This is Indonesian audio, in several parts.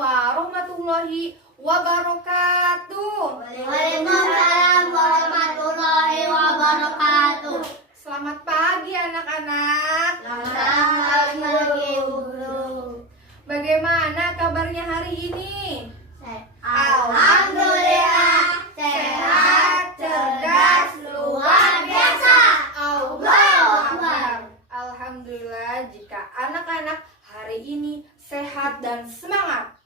warahmatullahi wabarakatuh. Waalaikumsalam warahmatullahi wabarakatuh. Selamat pagi anak-anak. Selamat pagi guru. Bagaimana kabarnya hari ini? Alhamdulillah sehat, cerdas, luar biasa. Allahu Akbar. Alhamdulillah jika anak-anak hari ini sehat dan semangat.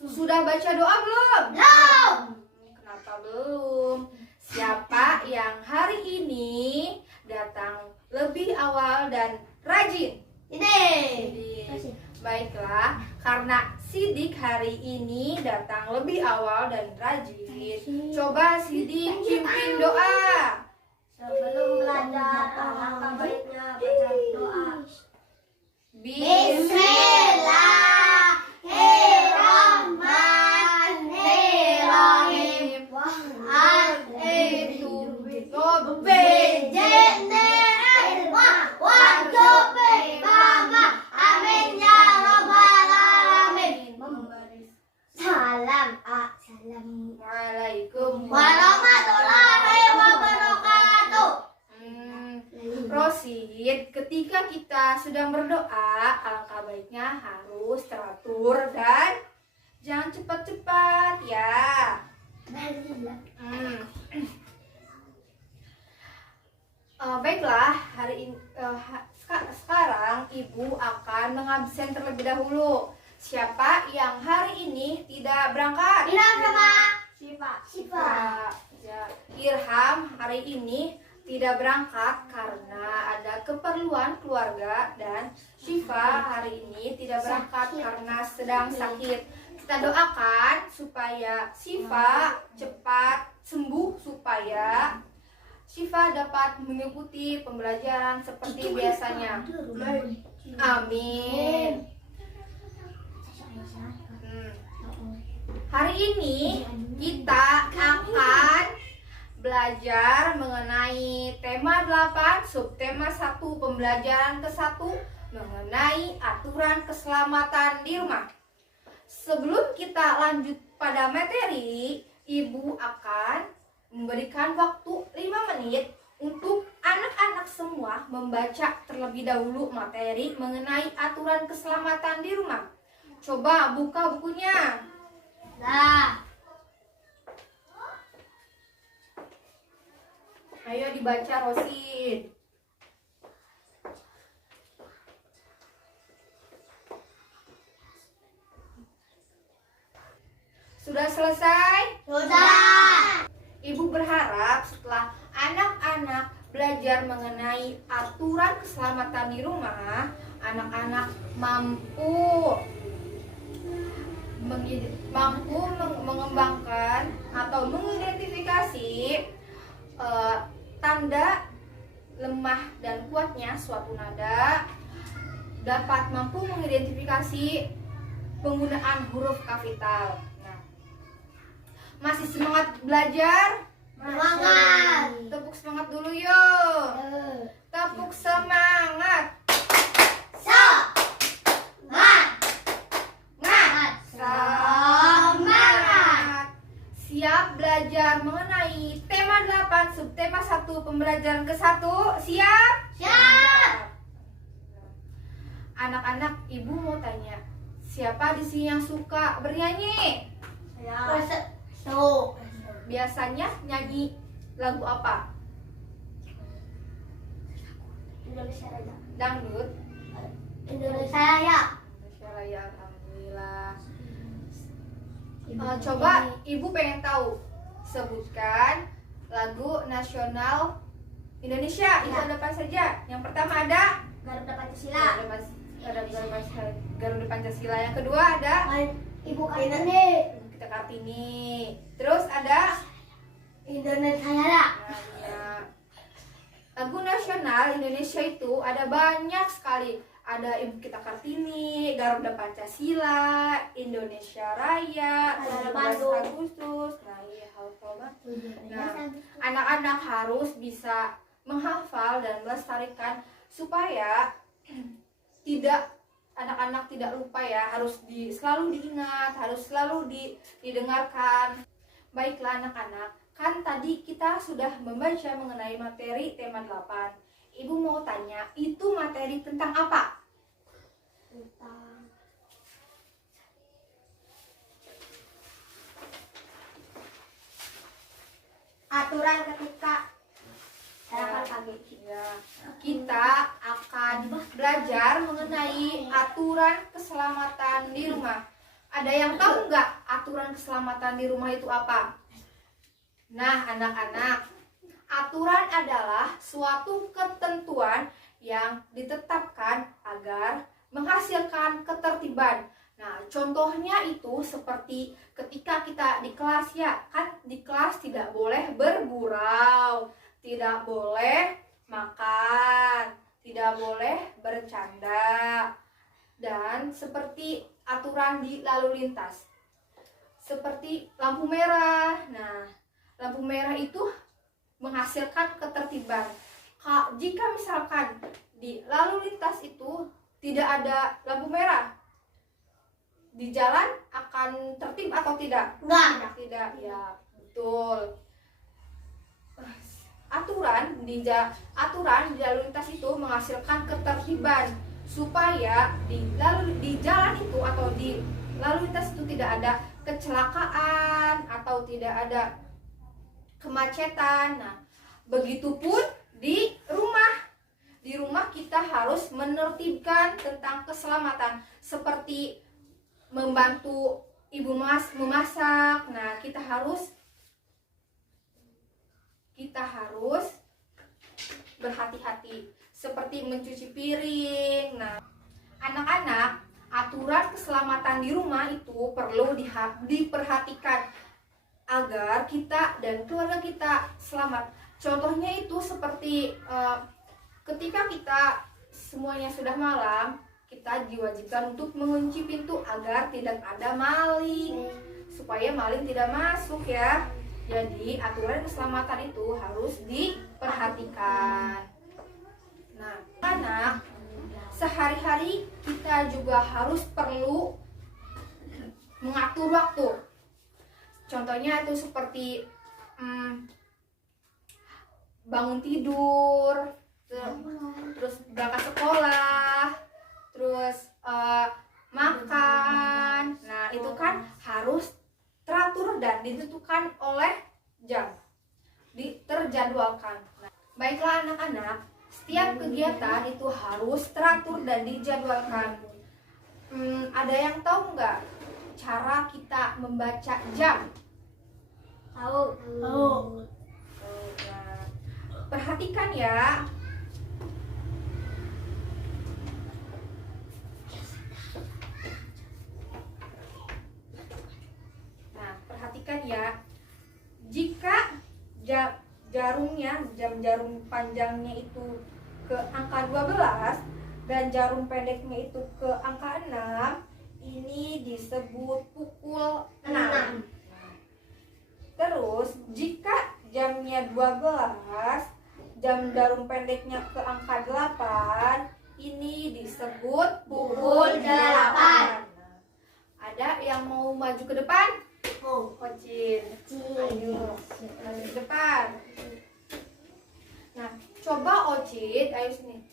Sudah baca doa belum? Belum. Kenapa belum? Siapa yang hari ini datang lebih awal dan rajin? Ini. Baiklah, karena Sidik hari ini datang lebih awal dan rajin, coba Sidik pimpin doa. Sebelum belajar, alangkah baiknya baca doa. Bismillahirrahmanirrahim. Assalamualaikum warahmatullahi wabarakatuh. Rosid, ketika kita sedang berdoa, alangkah baiknya harus teratur dan jangan cepat-cepat ya. Baiklah, hari ini sekarang Ibu akan mengabsen terlebih dahulu. Siapa yang hari ini tidak berangkat? Syifa. Ya, Irham hari ini tidak berangkat karena ada keperluan keluarga, dan Syifa hari ini tidak berangkat karena sedang sakit. Kita doakan supaya Syifa cepat sembuh, supaya Syifa dapat mengikuti pembelajaran seperti biasanya. Amin. Hari ini kita akan belajar mengenai tema 8, subtema 1, pembelajaran ke-1 mengenai aturan keselamatan di rumah. Sebelum kita lanjut pada materi, Ibu akan memberikan waktu 5 menit untuk anak-anak semua membaca terlebih dahulu materi mengenai aturan keselamatan di rumah. Coba buka bukunya. Nah, Ayo dibaca, Rosid. Sudah selesai? sudah. Ibu berharap setelah anak-anak belajar mengenai aturan keselamatan di rumah, anak-anak mampu mengembangkan atau mengidentifikasi tanda lemah dan kuatnya suatu nada, dapat mampu mengidentifikasi penggunaan huruf kapital. Nah, masih semangat belajar? Semangat. Tepuk semangat dulu yuk. Tepuk semangat. Semangat. Siap belajar mengenai tema 8, subtema 1, pembelajaran ke-1? Siap? Siap. Anak-anak, Ibu mau tanya, siapa di sini yang suka bernyanyi? Biasanya nyanyi lagu apa? Indonesia Raya. Dangdut? Indonesia Raya. Indonesia Raya, alhamdulillah. Coba Ibu pengen tahu, sebutkan lagu nasional Indonesia. Itu ada apa saja? Yang pertama ada Garuda Pancasila. Garuda Pancasila. Yang kedua ada Ibu Kartini. Kita Kartini. Terus ada Indonesia Raya. lagu nasional Indonesia itu ada banyak sekali. Ada Ibu Kita Kartini, Garuda Pancasila, Indonesia Raya, 17 Agustus. Nah, iya, hafal banget. Nah, anak-anak harus bisa menghafal dan melestarikan supaya tidak anak-anak tidak lupa ya, harus selalu diingat, harus selalu didengarkan. Baiklah anak-anak, kan tadi kita sudah membaca mengenai materi tema 8. Ibu mau tanya, itu materi tentang apa? Tentang aturan ketika sarapan pagi. Ya, kita akan belajar mengenai aturan keselamatan di rumah. Ada yang tahu nggak aturan keselamatan di rumah itu apa? Nah, anak-anak, aturan adalah suatu ketentuan yang ditetapkan agar menghasilkan ketertiban. Nah, contohnya itu seperti ketika kita di kelas ya, kan di kelas tidak boleh bergurau, tidak boleh makan, tidak boleh bercanda, dan seperti aturan di lalu lintas, seperti lampu merah. Nah, lampu merah itu menghasilkan ketertiban. Jika misalkan di lalu lintas itu tidak ada lampu merah, di jalan akan tertib atau tidak? Enggak. Tidak, ya betul. Aturan di lalu lintas itu menghasilkan ketertiban supaya di jalan itu atau di lalu lintas itu tidak ada kecelakaan atau tidak ada kemacetan. Nah, begitupun di rumah. Di rumah kita harus menertibkan tentang keselamatan seperti membantu ibu memasak. Nah, kita harus berhati-hati seperti mencuci piring. Nah, anak-anak, aturan keselamatan di rumah itu perlu diperhatikan agar kita dan keluarga kita selamat. Contohnya itu seperti ketika kita semuanya sudah malam, kita diwajibkan untuk mengunci pintu agar tidak ada maling, supaya maling tidak masuk ya. Jadi aturan keselamatan itu harus diperhatikan. Nah, anak, sehari-hari kita juga harus perlu mengatur waktu. Contohnya itu seperti bangun tidur, terus berangkat sekolah, terus makan. Nah, itu kan harus teratur dan ditentukan oleh jam, terjadwalkan. Nah, baiklah anak-anak, setiap kegiatan itu harus teratur dan dijadwalkan. Ada yang tahu nggak cara kita membaca jam? Tahu. Nah, perhatikan ya. Nah, perhatikan ya. Jika jarumnya, jarum panjangnya itu ke angka 12 dan jarum pendeknya itu ke angka 6, ini disebut pukul 6. Terus jika jamnya 12, jarum pendeknya ke angka 8, ini disebut pukul 8. Ada yang mau maju ke depan? Ocit, ayo maju ke depan. Nah, coba Ocit, ayo sini.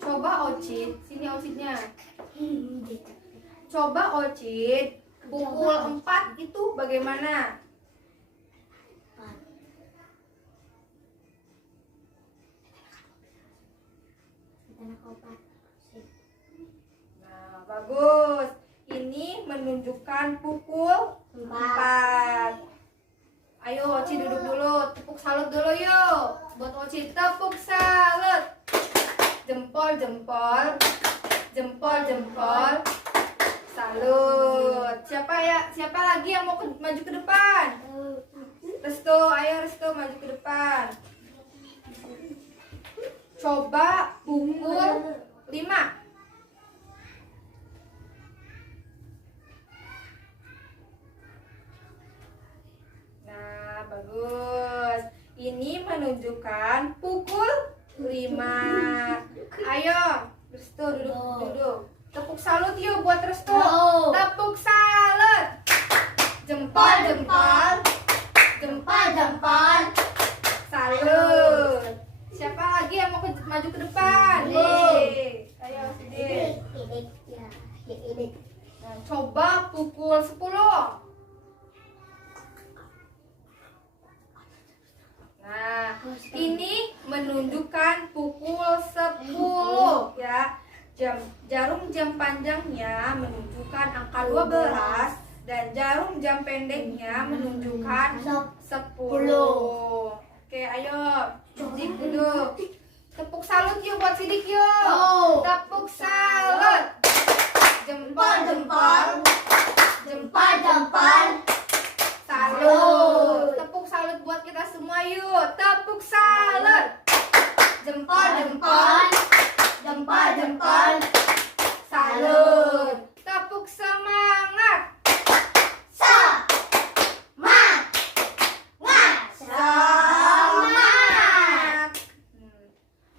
Coba Ocit, sini Ocitnya. Coba Ocit, pukul 4 itu bagaimana? Nah, bagus. Ini menunjukkan pukul 4. Ayo Oci duduk dulu, tepuk salut dulu yuk. Buat Oci tepuk salut. Jempol, jempol. Jempol, jempol. Salut. Siapa lagi yang mau maju ke depan? Restu, ayo Restu maju ke depan. Coba pukul 5. Nah, bagus. Ini menunjukkan pukul 5. Ayo, Restu duduk. salut yuk buat Restu. Mau. Tepuk salut. Jempol, jempol. Jempol, jempol. Salut. Siapa lagi yang mau maju ke depan? Sidik. Ayo, Sidik. Ya, ini. Nah, coba pukul 10. Nah, ini menunjukkan pukul 10 ya. Jarum jam panjangnya menunjukkan angka 12 dan jarum jam pendeknya menunjukkan 10. Oke, ayo. Sidik duduk. Tepuk salut yuk buat Sidik yuk. Oh. Tepuk salut. Jempol, jempol. Jempol, jempol. Salut. Tepuk salut buat kita semua yuk. Tepuk salut. Jempol, jempol. Jempol, jempol. Salut. Tepuk semangat. Semangat.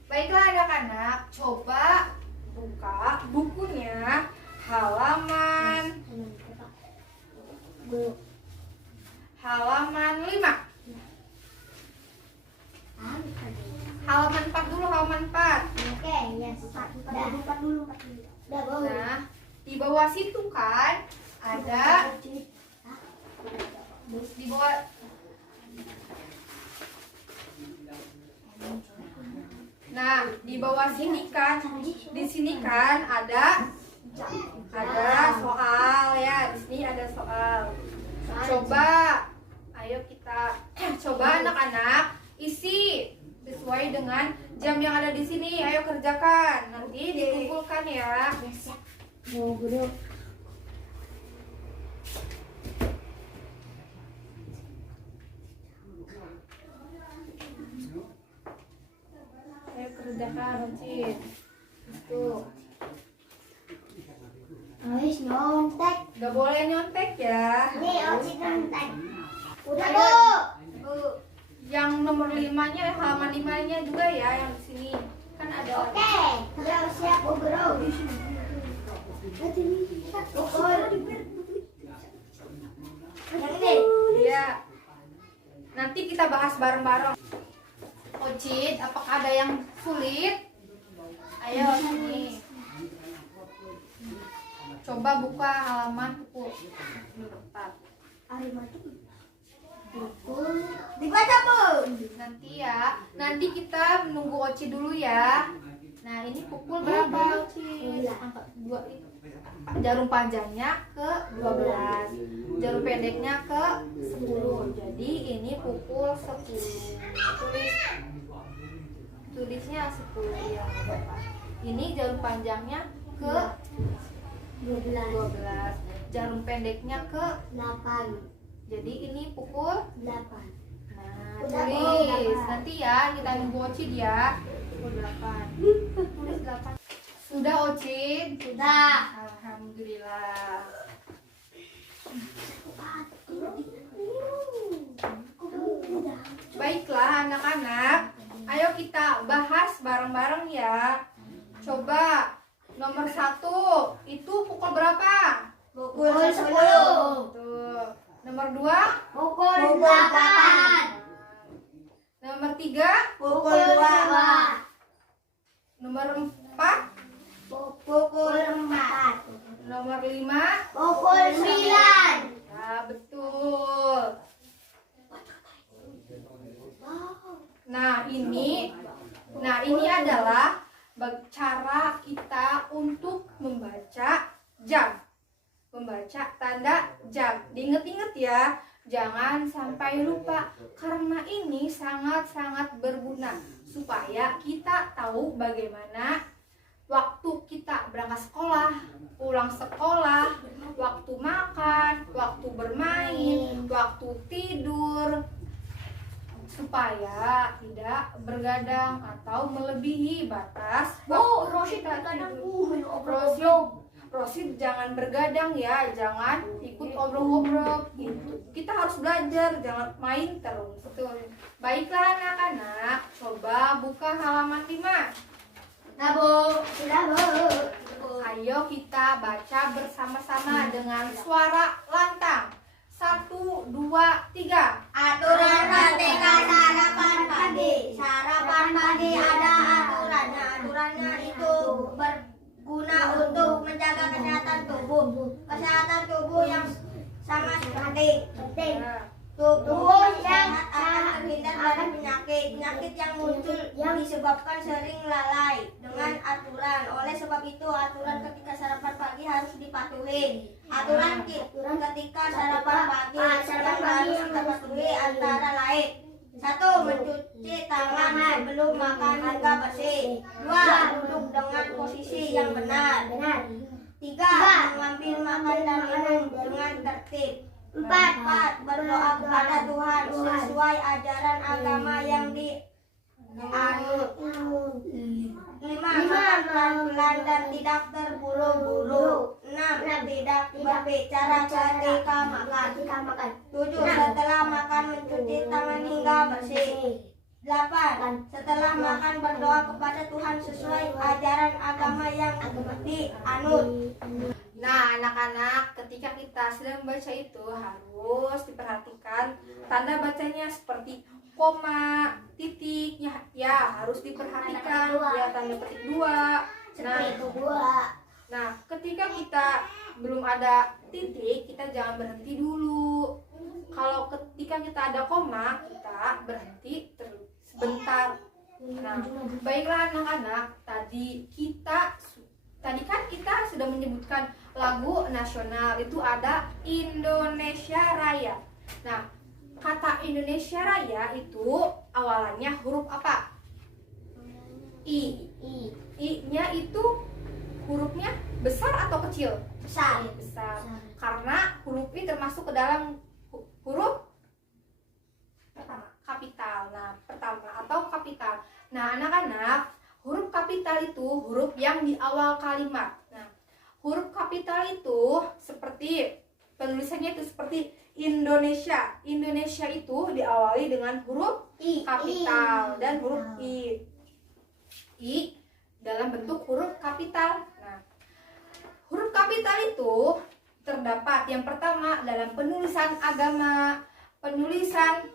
Baiklah anak-anak, coba buka bukunya halaman 5. Halaman 4 dulu, halaman 4. Oke, ya, empat dulu. Udah, bawa. Nah, di bawah situ kan ada di bawah Nah, di bawah sini kan, di sini kan ada soal ya. Di sini ada soal. Coba, ayo kita coba anak-anak isi sesuai dengan jam yang ada di sini. Ayo kerjakan. Nanti dikumpulkan ya. Mau guru. Ayo kerjakan, Cid. Tuh. Habis nyontek. Gak boleh nyontek ya. Nih, Oci nyontek. Udah, Ayo. Bu. Yang nomor 5-nya, halaman 5-nya juga ya yang di sini. Kan ada. Oke, sudah siap, Bu Guru. Pukul. Yang ini. Iya. Nanti kita bahas bareng-bareng. Ocit, apakah ada yang sulit? Ayo sini. Coba buka halaman pukul 4. Pukul. Dibaca, Bu. Nanti kita menunggu Oci dulu ya. Nah, ini pukul berapa Oci? Angka 2 itu. Jarum panjangnya ke 12. Jarum pendeknya ke 10. Jadi ini pukul 10. Tulisnya 10 ya, Bapak. Ini jarum panjangnya ke 12. Jarum pendeknya ke 8. jadi ini pukul 8. Nah, Udah, tulis. Bu. Nanti ya kita nunggu Ocid ya. Pukul 8. Tulis 8. Sudah Ocid? Sudah. Alhamdulillah. Baiklah anak-anak, ayo kita bahas bareng-bareng ya. Coba nomor 1 itu pukul berapa? Pukul 10. Tuh. Nomor 2 Pukul 8. nomor 3 Pukul 2. nomor 4 Pukul 4. nomor 5. Pukul 9. Nah, betul. Nah, ini adalah cara kita untuk membaca jam. Membaca tanda jam. Diinget-inget ya, jangan sampai lupa karena ini sangat-sangat berguna supaya kita tahu bagaimana waktu kita berangkat sekolah, pulang sekolah, waktu makan, waktu bermain, waktu tidur, supaya tidak bergadang atau melebihi batas waktu kita tidur. Rosid jangan bergadang ya, jangan ikut obrol-obrol gitu. Kita harus belajar, jangan main terus. Baiklah anak-anak, coba buka halaman 5. Sudah, Bu. Ayo kita baca bersama-sama dengan suara lantang. 1, 2, 3. Aturan merdeka sarapan pagi. Sarapan pagi ada aturannya. Aturannya itu berguna untuk menjaga kesehatan tubuh. Kesehatan tubuh yang sangat penting. Tubuh yang akan terhindar dari penyakit. Penyakit yang muncul disebabkan sering lalai dengan aturan. Oleh sebab itu, aturan ketika sarapan pagi harus dipatuhi. Aturan ketika sarapan pagi yang harus kita patuhi antara lain: 1. Mencuci tangan sebelum makan hingga bersih. 2. Duduk dengan posisi yang benar. 3. Mengambil makan dan minum dengan tertib. 4. Berdoa kepada Tuhan sesuai ajaran agama yang dianut. 5. Makan pelan-pelan dan tidak terburu-buru. 6. Tidak berbicara ketika makan. 7. Setelah makan mencuci tangan hingga bersih. 8. Setelah makan berdoa kepada Tuhan sesuai ajaran agama yang dianut. Nah, anak-anak, ketika kita sedang membaca itu harus diperhatikan tanda bacanya seperti koma, titik, ya harus diperhatikan ya, tanda petik 2. Nah, ketika kita belum ada titik, kita jangan berhenti dulu. Kalau ketika kita ada koma, kita berhenti sebentar. Nah, baiklah anak-anak, tadi kan kita sudah menyebutkan lagu nasional, itu ada Indonesia Raya. Nah, kata Indonesia Raya itu awalannya huruf apa? I. I-nya itu hurufnya besar atau kecil? Besar. Besar. Karena huruf I termasuk ke dalam huruf kapital. Nah, pertama atau kapital. Nah, anak-anak, huruf kapital itu huruf yang di awal kalimat. Nah, huruf kapital itu seperti penulisannya itu seperti Indonesia. Indonesia itu diawali dengan huruf I kapital dan huruf I. I dalam bentuk huruf kapital. Nah, huruf kapital itu terdapat yang pertama dalam penulisan agama, penulisan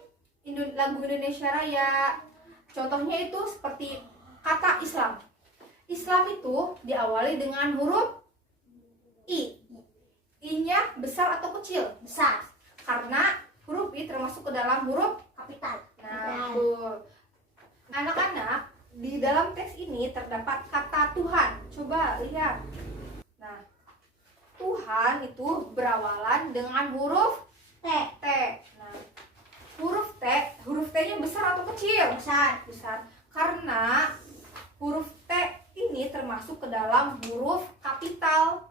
lagu Indonesia Raya. Contohnya itu seperti kata Islam. Islam itu diawali dengan huruf I. I-nya besar atau kecil? Besar. Karena huruf I termasuk ke dalam huruf Kapital. Nah, anak-anak, di dalam teks ini terdapat kata Tuhan. Coba lihat. Nah, Tuhan itu berawalan dengan huruf T. Nah, huruf T-nya besar atau kecil? Besar. Karena huruf T ini termasuk ke dalam huruf kapital.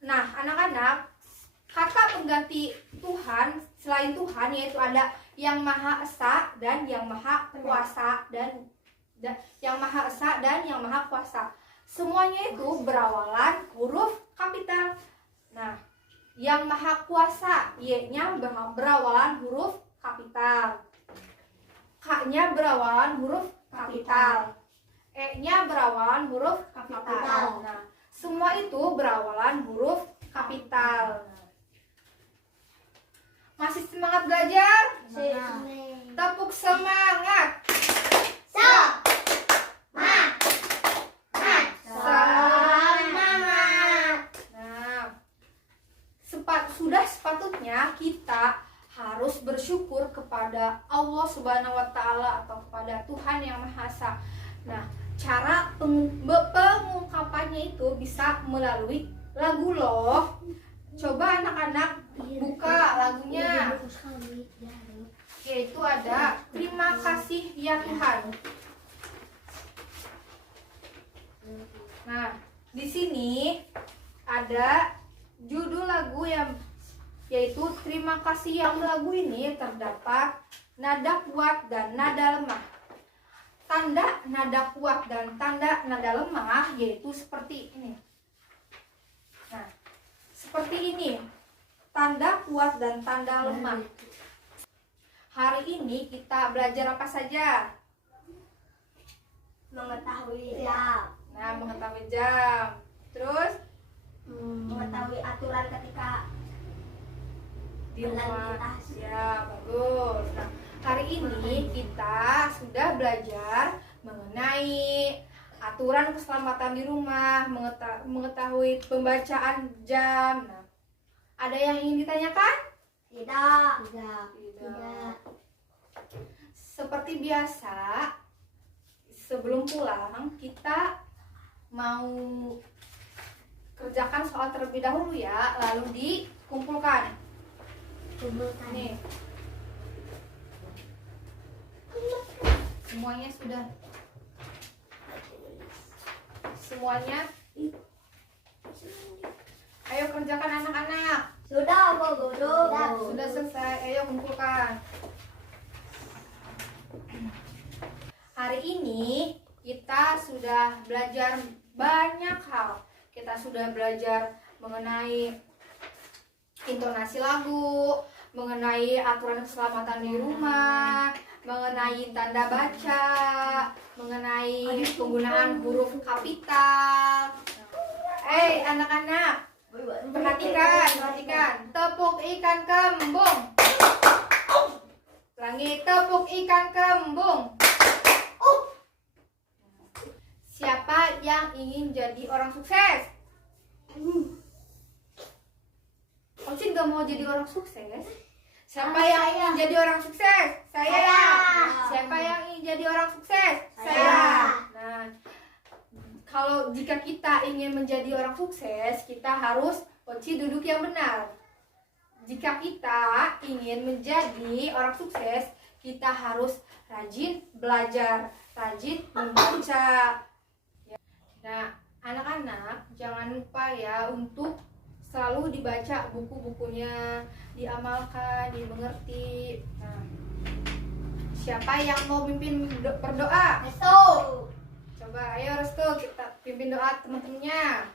Nah, anak-anak, kata pengganti Tuhan selain Tuhan yaitu ada yang Maha Esa dan yang Maha Kuasa dan yang Maha Esa dan yang Maha Kuasa. Semuanya itu berawalan huruf kapital. Nah, yang Maha Kuasa Y-nya berawalan huruf kapital. K-nya berawalan huruf kapital. E-nya berawalan huruf kapital. Nah, semua itu berawalan huruf kapital. Masih semangat belajar? Tepuk semangat. Nah, sudah sepatutnya kita harus bersyukur kepada Allah Subhanahu wa Ta'ala atau kepada Tuhan yang Maha Esa. Nah, cara pengungkapannya itu bisa melalui lagu loh. Coba anak-anak buka lagunya. Yaitu ada Terima Kasih Ya Tuhan. Nah, di sini ada judul lagu yang yaitu Terima Kasih. Yang lagu ini terdapat nada kuat dan nada lemah. Tanda nada kuat dan tanda nada lemah yaitu seperti ini. Nah, seperti ini. Tanda kuat dan tanda lemah. Hari ini kita belajar apa saja? Mengetahui jam. Nah, mengetahui jam. Terus Mengetahui aturan ketika di rumah. Beraktivitas. Ya, bagus. Nah, hari ini kita sudah belajar mengenai aturan keselamatan di rumah, mengetahui pembacaan jam. Nah, ada yang ingin ditanyakan? Tidak. Tidak. Seperti biasa, sebelum pulang kita mau kerjakan soal terlebih dahulu ya, lalu dikumpulkan. Nih. Semuanya ayo kerjakan anak-anak. Sudah, Bu Guru. Sudah selesai, ayo kumpulkan. Hari ini kita sudah belajar banyak hal. Kita sudah belajar mengenai intonasi lagu, mengenai aturan keselamatan di rumah, mengenai tanda baca, mengenai penggunaan huruf kapital. Anak-anak, perhatikan. Tepuk ikan kembung. Ulangi, tepuk ikan kembung. Siapa yang ingin jadi orang sukses? Ocin gak mau jadi orang sukses. Siapa yang ingin jadi orang sukses? Saya. Siapa yang ingin jadi orang sukses? Saya. Nah, kalau jika kita ingin menjadi orang sukses, kita harus duduk yang benar. Jika kita ingin menjadi orang sukses, kita harus rajin belajar, rajin membaca. Nah, anak-anak jangan lupa ya untuk selalu dibaca buku-bukunya, diamalkan, dimengerti. Nah, siapa yang mau pimpin berdoa? Restu. Coba, ayo Restu, kita pimpin doa teman-temannya.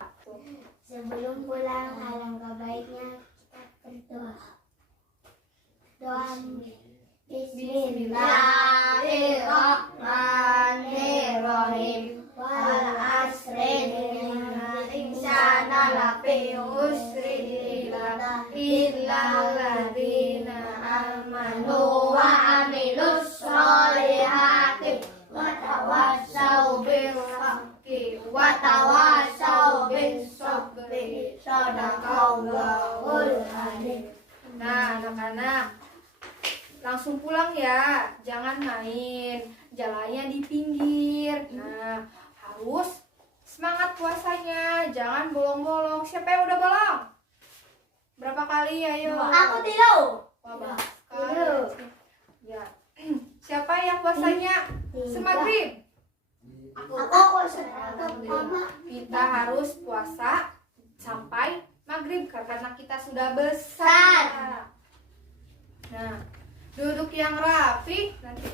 Sebelum pulang, alangkah baiknya kita berdoa. Doa. Bismillahirrahmanirrahim. Wal asri innal insana lafi khusrin illal ladzina amanu wa amilus sholihati wa tawassau bil haqqi wa tawassau bis sabri. Shadaqallahul adzim. Nah, anak-anak, langsung pulang ya, jangan main, jalannya di pinggir. Nah, harus semangat puasanya, jangan bolong-bolong. Siapa yang udah bolong? Berapa kali? Ayo. Aku tidur. Wah, bagus sekali. Ya. Siapa yang puasanya semaghrib? Aku Kita harus puasa sampai maghrib karena kita sudah besar. Nah, duduk yang rapi nanti.